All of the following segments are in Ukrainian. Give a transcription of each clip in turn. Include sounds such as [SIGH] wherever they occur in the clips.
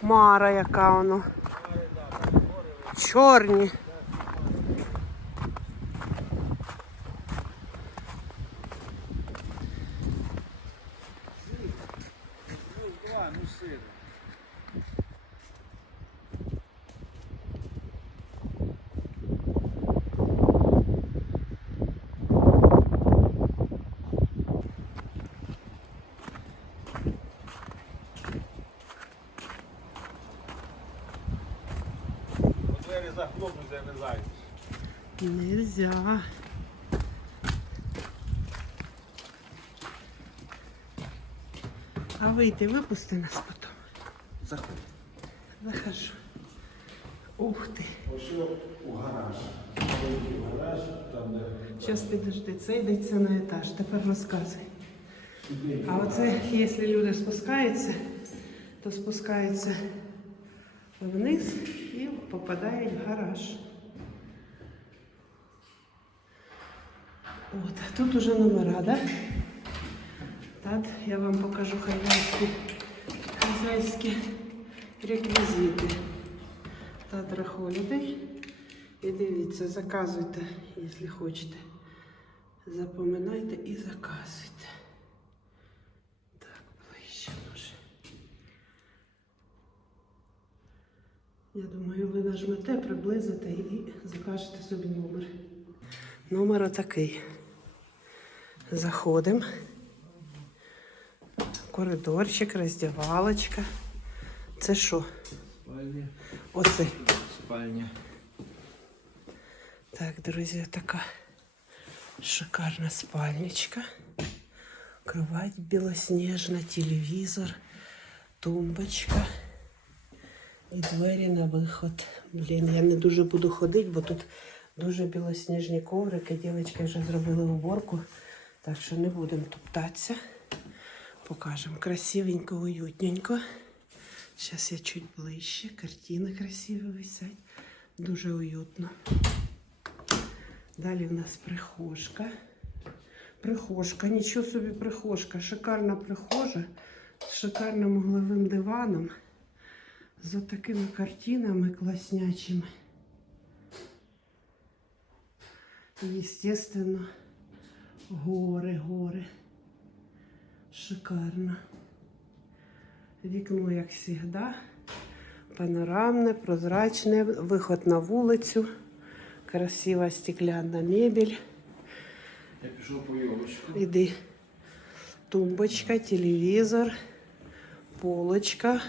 хмара яка воно. Чорні. Двері захлопнуться, не зайдеш. Нельзя. А вийти випусти нас потім. Заходь. Захожу. Ух ти. Ось у гараж. У гараж, там де. Зараз підожди, це йдеться на етаж. Тепер розказуй. А оце, якщо люди спускаються, то спускаються вниз і попадають в гараж. От, тут уже номера, да? Так, я вам покажу хазяйські, хазяйські реквізити. Татра Holiday. І дивіться, заказуйте, якщо хочете. Запоминайте і заказуйте. Я думаю, ви нажмете, приблизите і закажете собі номер. Номер отакий. Заходимо. Коридорчик, роздягалочка. Це що? Спальня. Оце. Спальня. Так, друзі, така шикарна спальничка. Кровать білосніжна, телевізор, тумбочка і двері на виход. Блін, я не дуже буду ходити, бо тут дуже білосніжні коврики. Дівчатки вже зробили уборку, так що не будемо топтатися. Покажемо красивенько, уютненько. Зараз я чуть ближче. Картини красиві висять. Дуже уютно. Далі в нас прихожка. Прихожка, нічого собі прихожка. Шикарна прихожа з шикарним угловим диваном. З такими картинами класнячими. Естественно, гори, гори. Шикарно. Вікно, як завжди. Панорамне, прозрачне, виход на вулицю. Красива стеклянна мебель. Я пішов по йолочку. Іди. Тумбочка, телевізор, полочка,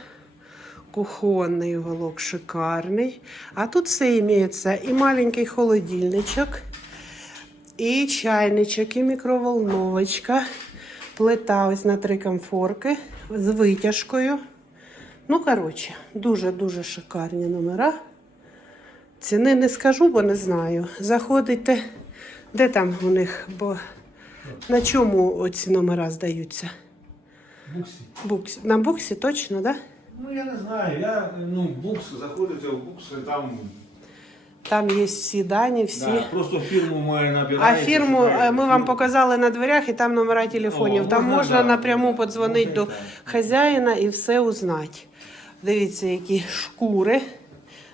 кухонний уголок шикарний. А тут все імеється і маленький холодильничок, і чайничок, і мікроволновочка, плита ось на три комфорки з витяжкою. Ну, коротше, дуже-дуже шикарні номера. Ціни не скажу, бо не знаю. Заходите, де там у них, бо на чому оці номера здаються? Буксі. Букс. На буксі точно, так? Да? Ну я не знаю. Я ну букс заходите в букс, і там Там є всі дані, всі. да, просто фірму моє А фірму ми вам показали на дверях, і там номера телефонів. О, там можна, можна да. напряму подзвонити до так. хазяїна і все узнати. Дивіться, які шкури.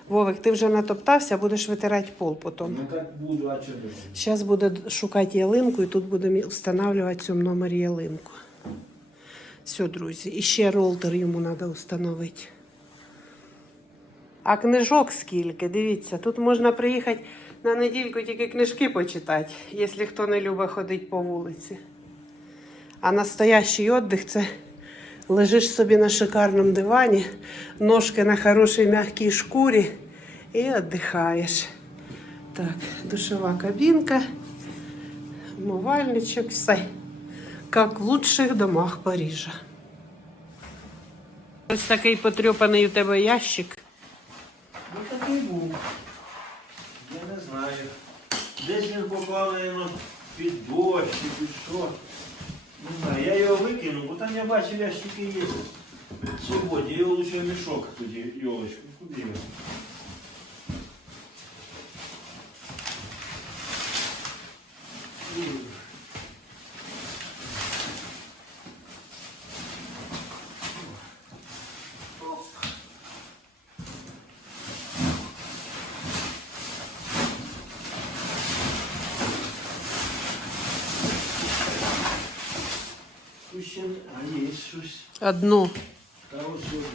Вовик, ти вже натоптався, будеш витирати пол потім. Ну так буду, а чи? Зараз буде шукати ялинку і тут будемо встановлювати в цьому номері ялинку. Все, друзі. І ще ролтер йому треба встановити. А книжок скільки? Дивіться, тут можна приїхати на недільку тільки книжки почитати, якщо хто не любить ходити по вулиці. А настоящий віддих це лежиш собі на шикарному дивані, ножки на хорошій м'якій шкурі і віддихаєш. Так, душова кабінка, умивальничок, все. Як в лучших домах Парижа. Ось такий потрьопаний у тебе ящик. Ну такий був. Я не знаю. Десь він поклали ну, під дощ, під що. Не знаю, я його викинув, бо там я бачив ящики є. Свободі, його лучше в мішок тоді, йолочку. Куди його? Ні. Оп. Щось. Одну. Та ось сюди.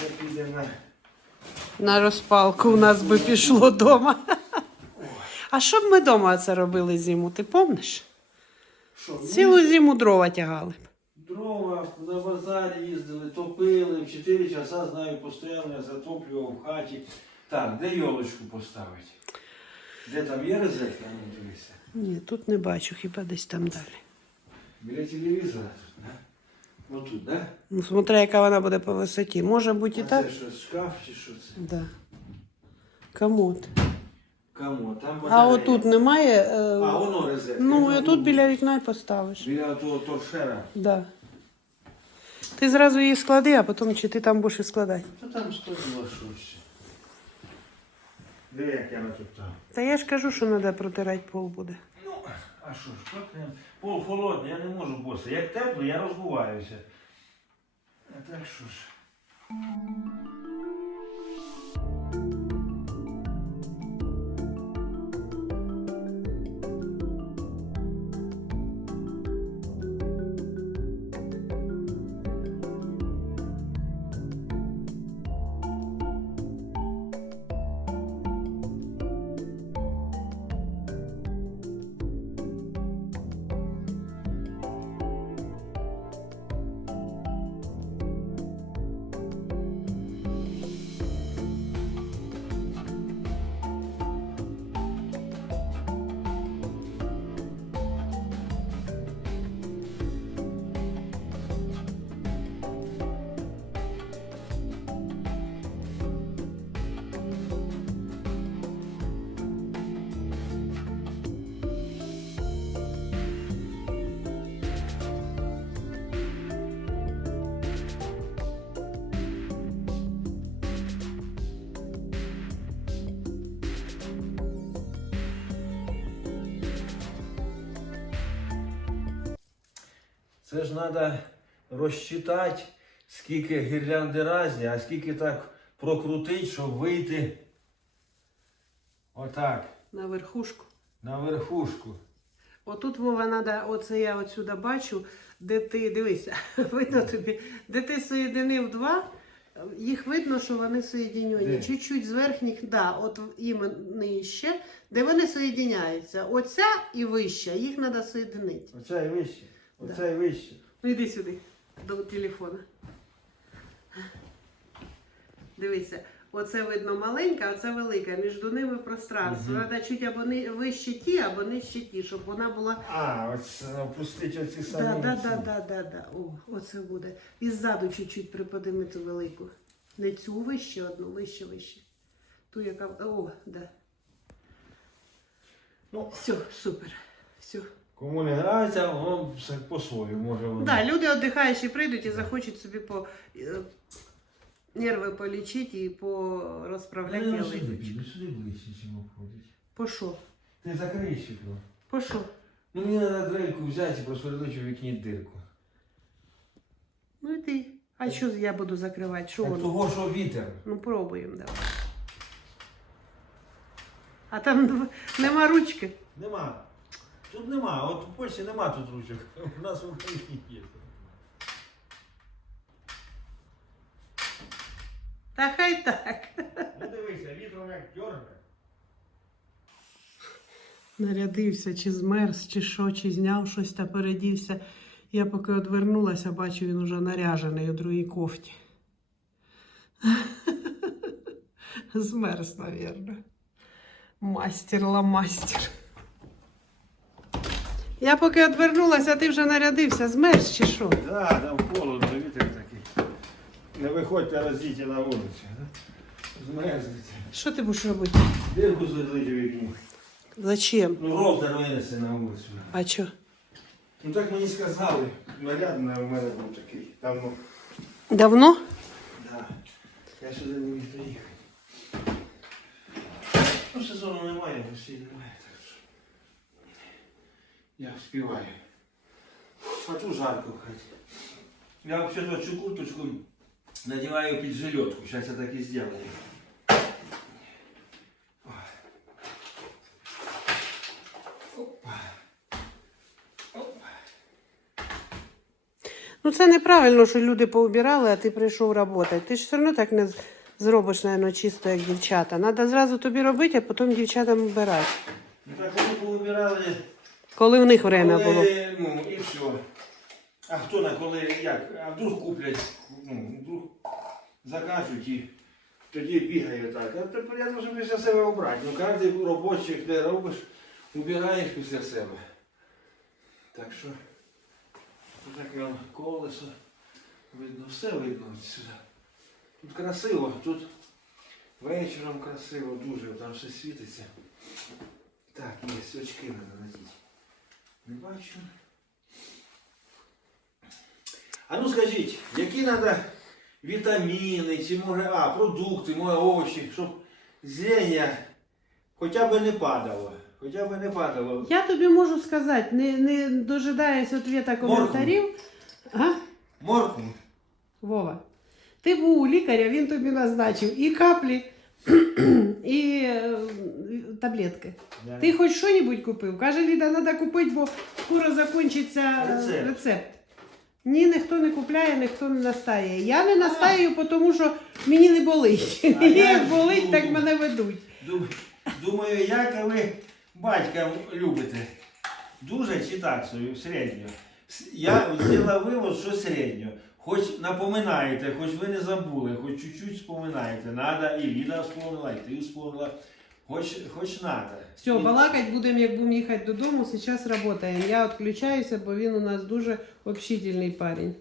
Це піде на... На розпалку у нас би пішло вдома. А що б ми вдома це робили зиму, ти помниш? Що, ну, Цілу зиму дрова тягали. б. Дрова на базарі їздили, топили, в 4 часа, знаю, постійно я затоплював в хаті. Так, де йолочку поставити? Де там є розетка? Ну, дивися. Ні, тут не бачу, хіба десь там далі. Біля телевізора тут, да? Отут, да? Ну, смотри, яка вона буде по висоті. Може бути і А так? це що, шкаф чи що це? Да. Комод. Кому? Там А батарея. отут немає. е, А, воно розетка. Ну, Я і думав, тут біля вікна й поставиш. Біля того торшера. Да. Ти зразу її склади, а потім чи ти там будеш і складати. То там стоїло щось. Диви, як я натоптав. Та я ж кажу, що треба протирати пол буде. Ну, а що ж, потрібно. Пол холодний, я не можу боси. Як тепло, я розбуваюся. А так що ж. Це ж треба розчитати, скільки гірлянди разні, а скільки так прокрутити, щоб вийти отак, На верхушку. на верхушку. Отут Вова треба, оце я отсюди бачу, де ти, дивися, [LAUGHS] видно тобі, де ти соєдинив два, їх видно, що вони соєдинені. Чуть-чуть з верхніх, да, от імен нижче, де вони соєдиняються. Оця і вища, їх треба соєдинити. Оце і вище, оце вище. Ну йди сюди, до телефона. Дивися, оце видно маленька, а це велика. Між ними пространство. Треба чуть або ни- вище ті, або нижче ті, щоб вона була. А, ось опустити оці самі. Да, да, да, да, да, да. О, оце буде. І ззаду чуть-чуть приподими ту велику. Не цю вище одну, вище, вище. Ту, яка. О, да. Ну, Все, супер. Все. Кому не нравиться, воно все по-своєму може воно. Да, люди віддихаючі прийдуть і захочуть собі по е, нерви полічити і порозправляти Ну, сюди, ялиночку. піду, сюди ближче, чим обходить. По що? Ти закрий світло. По що? Ну мені треба дрельку взяти і просверлити у вікні дирку. Ну йди. А що я буду закривати? Що Так воно? того, що вітер. Ну пробуємо, давай. А там нема ручки. Нема. Тут нема, от в Польщі нема тут ручок. У нас в Україні є. Та хай так. Ну дивися, вітром як дьорне. Нарядився, чи змерз, чи що, чи зняв щось та передівся. Я поки одвернулася, бачу, він уже наряжений у другій кофті. Змерз, навірно. Мастер ламастер. Я поки одвернулася, а ти вже нарядився. Змерз чи що? Да, там холодно, вітер такий. Не виходьте роздіти на вулицю. Змерзнете. Що ти будеш робити? Дирку звезли у вікні. Зачем? Ну, роутер винесе на вулицю. А що? Ну так мені сказали. Наряд на у мене був такий. Давно. Давно? Да. Я сюди не міг доїхати. Ну, сезону немає, гостей немає. Я співаю. А тут жарко хоть. Я взагалі цю курточку надіваю під жилетку. Зараз я так і зроблю. Ну це неправильно, що люди поубирали, а ти прийшов працювати. Ти ж все одно так не зробиш, мабуть, чисто, як дівчата. Треба зразу тобі робити, а потім дівчатам вбирати. Ну так вони поубирали. Коли в них время коли, було. Ну, і все. А хто на коли, як? А вдруг куплять, ну, вдруг закажуть і тоді бігає так. А тепер я должен після себе обрати. Ну, кожен робочий, де робиш, убираєш після себе. Так що, таке колесо. Видно, все видно сюди. Тут красиво, тут вечором красиво, дуже, там все світиться. Так, є, очки треба надіти. Не бачу. А ну скажіть, які треба вітаміни, чи може, а, продукти, може овочі, щоб зрення хоча б не падало. Хоча б не падало. Я тобі можу сказати, не, не дожидаясь відповіда коментарів. А? Моркву. Вова, ти був у лікаря, він тобі назначив і каплі, і е, таблетки. Да. Ти хоч що-небудь купив? Каже, Ліда, треба купити, бо скоро закінчиться е, Рецепт. рецепт. Ні, ніхто не купляє, ніхто не настає. Я не настаю, тому що мені не болить. А [LAUGHS] Як болить, так мене ведуть. Думаю, як ви батька любите? Дуже чи так собі, середньо? Я [CLEARS THROAT] зробила вивод, що середньо. Хоч напоминаєте, хоч ви не забули, хоч чуть-чуть споминаєте. Надо, і Ліда вспомнила, і ти вспомнила. Хоч, хоч надо. Все, балакать будемо, як будемо їхати додому. Зараз працюємо. Я відключаюся, бо він у нас дуже общительний парень.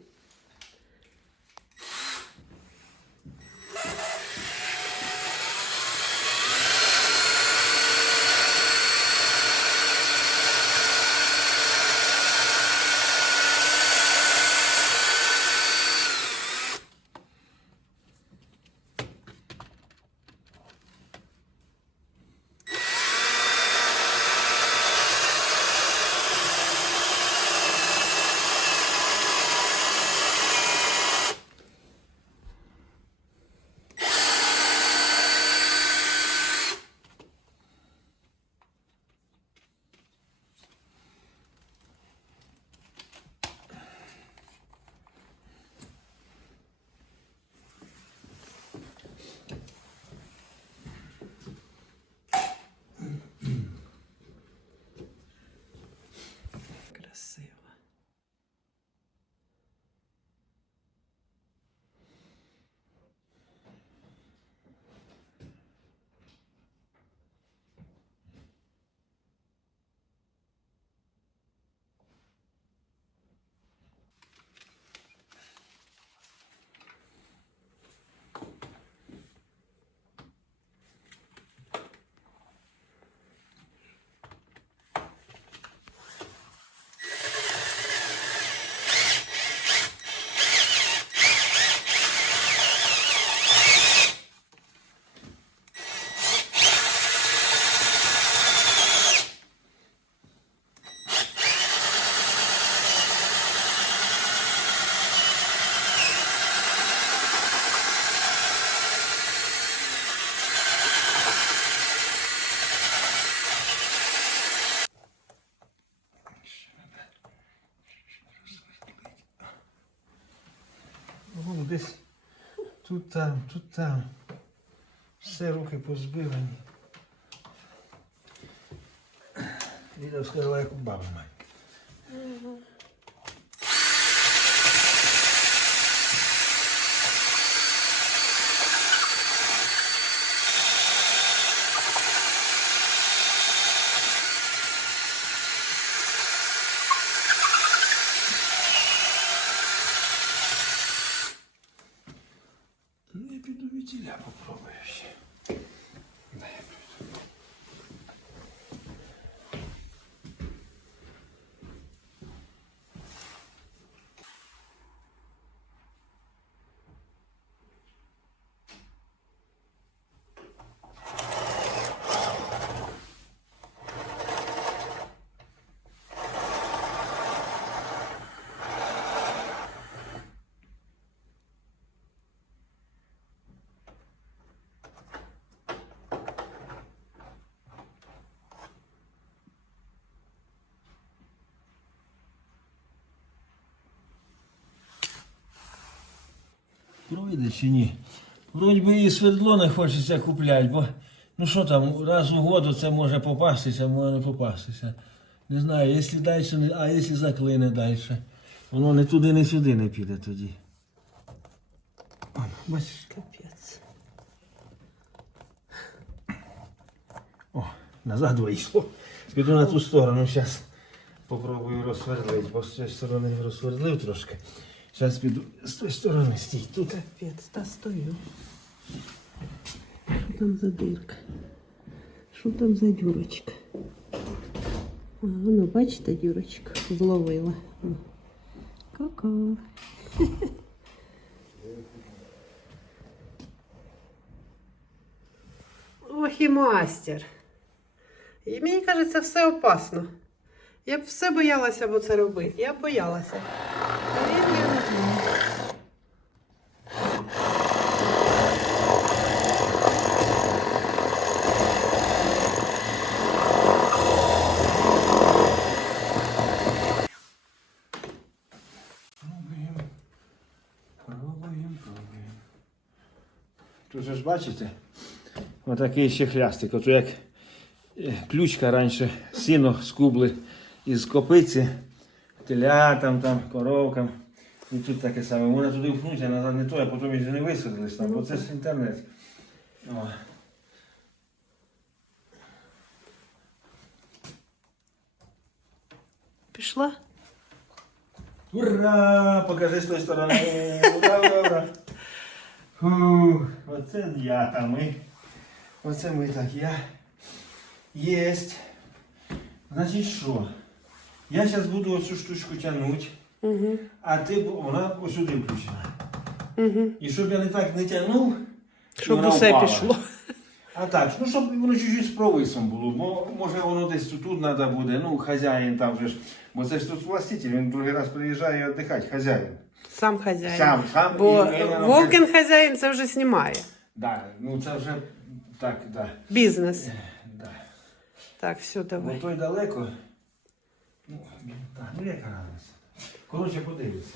Там, тут там. Все руки позбивані. Відео сказала, як у баби пройде чи ні. Вроді би і свердло не хочеться купляти, бо ну що там, раз у году це може попастися, може не попастися. Не знаю, якщо далі, а якщо заклине далі. Воно не туди, не сюди не піде тоді. Бачиш? Капець. О, назад вийшло. Піду на ту сторону, зараз попробую розсвердлити, бо з цієї сторони розсвердлив трошки. Зараз піду з тої сторони стій тут. Капець, та стою. Що там за дирка? Що там за дюрочка? А, воно, бачите, дюрочка зловила. Ка-ка. Ох і мастер. І мені кажеться, все опасно. Я б все боялася б це робити. Я б боялася. А він я не знаю. Пробуємо. Пробуємо, пробуємо. Же ж бачите? Отакий ще хлястик. Ото як е, ключка раніше сіно скубли із копиці, телятам, там, коровкам. І тут таке саме. Вони туди впнуть, а назад не то, а потім їх не висадились там, бо це ж інтернет. О. Пішла? Ура! Покажи з тої сторони. Ура, ура, ура. Фух, оце я там ми. Оце ми так, я. Єсть. Значить що? Я зараз буду оцю штучку тягнути, Угу. а ти вона сюди включена. Угу. І щоб я не так не тягнув, Щоб вона усе впала. пішло. А так, ну щоб воно чуть-чуть з провисом було, бо може воно десь тут, тут треба буде, ну хазяїн там же ж, бо це ж тут властитель, він другий раз приїжджає віддихати, хазяїн. Сам хазяїн. Сам, сам. Бо і- Вовкін хазяїн це вже знімає. Да, ну це вже так, да. Бізнес. да. Так, все, Бо давай. той далеко. Ну, так, ну яка разниця. Коротше, подивися.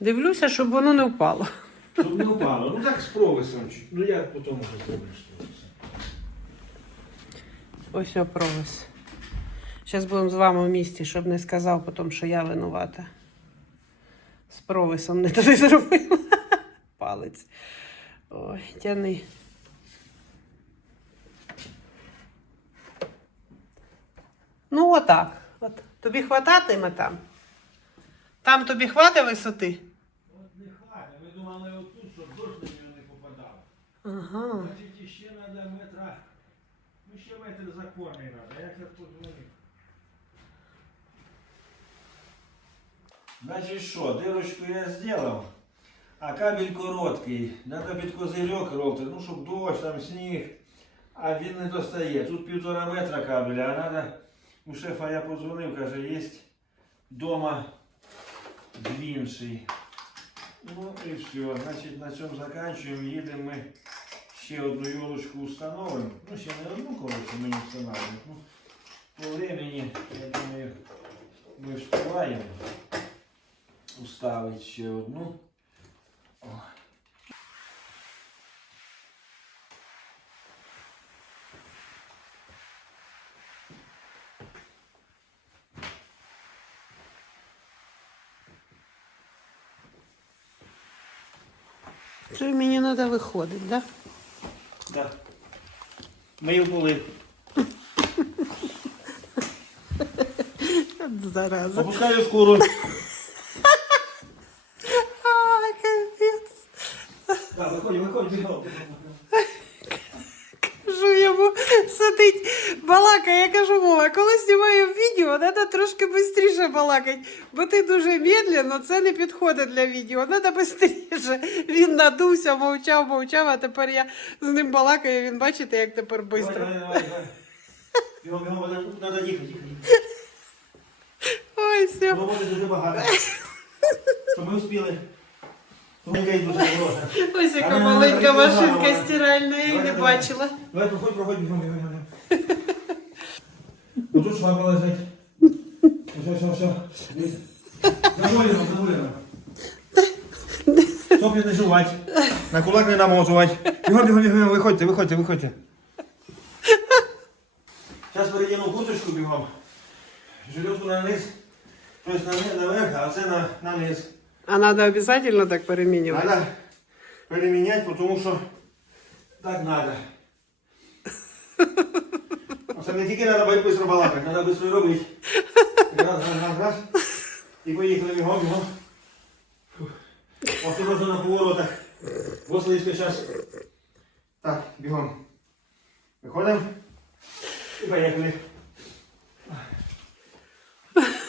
Дивлюся, щоб воно не впало. Щоб не впало. Ну так з провисом. Ну я потім можу зробити з провисом. Ось о провис. Зараз будемо з вами в місті, щоб не сказав потім, що я винувата. З провисом не туди зробила. [LAUGHS] Палець. Ой, тяни. Ну, отак. От. Тобі хвататиме там? Там тобі хватить висоти? От не хватить. Ви думали отут, щоб дощ на нього не попадав. Ага. Значить, ще треба метра. Ну ще метр за законний треба. Я зараз Значить що, дирочку я зробив, а кабель короткий. Треба під козирьок робити, ну щоб дощ, там сніг. А він не достає. Тут півтора метра кабеля, а треба. У шефа я подзвонив, каже, є вдома длінший. Ну і все. Значить на цьому закінчуємо. Їдемо ми ще одну йолочку встановимо. Ну, ще не одну, коротше, мені встановлюють. Ну, по времени, я думаю, ми встигаємо уставити ще одну. О. Що мені треба виходити, так? Да. Ми були. [LAUGHS] Да? Зараза. Опускаю шкуру. Балакати, бо ти дуже медленно, це не підходить для відео. Треба швидше. Він надувся, мовчав, мовчав, а тепер я з ним балакаю, він бачите, як тепер швидко. треба- їхати. Ой, все. Роботи дуже багато. Щоб ми успіли. Дорога. Ось яка ну, маленька ну, машинка стиральна, я її не бачила. Давай, проходь, проходь, бігом, бігом, бігом. Ну швабра лежить. Все, все, все. Заволено, заволено. Все, соплі не жувати, на кулак не намотувати. Бігом, бігом, бігом, виходьте, виходьте, виходьте. Зараз перейдемо куточку бігом. Жилетку на низ, тобто на, ни- наверх, а це на, на низ. А надо обязательно так перемінювати? Надо переміняти, тому що так надо. Це не тільки треба швидко балакати, треба швидко робити. Раз, раз, раз, раз. І поїхали бігом, бігом. Осторожно на поворотах. Бо слизько час. Так, бігом. Виходимо. І поїхали.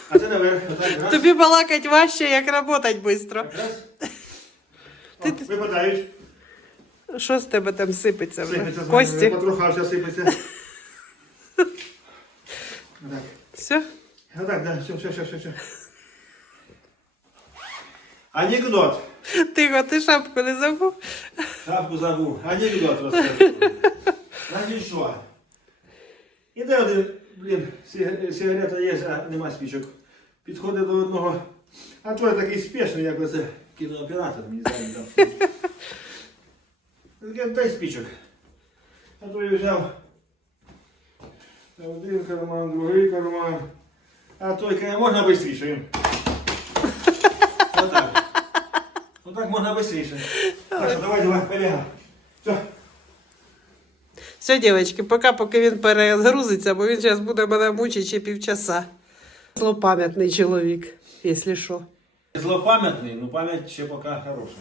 А це наверх. Отак, раз. Тобі балакать важче, як працювати швидко. Ти- Випадають. Що з тебе там сипеться? вже? Сипеться з мене, Кості? Потрохався сипеться. [LAUGHS] Отак. Все? Отак, да, все, все, все, все, все. Анекдот. Тихо, ти шапку не забув? Шапку забув. Анекдот розкажу. Значить що? Іде один, блін, сигарета є, а нема спічок. Підходить до одного. А той такий спешний, як оце кінооператор, мені там. Він дай спічок. А той взяв. Один карман, другий карман. А той каже, можна швидше. [LAUGHS] Отак. Отак можна швидше. Так що давай, давай, полягай. Все. Все, дівчатки, поки, поки він перезагрузиться, бо він зараз буде мене мучити ще півчаса. Злопам'ятний чоловік, якщо що. Злопам'ятний, ну пам'ять ще поки хороша.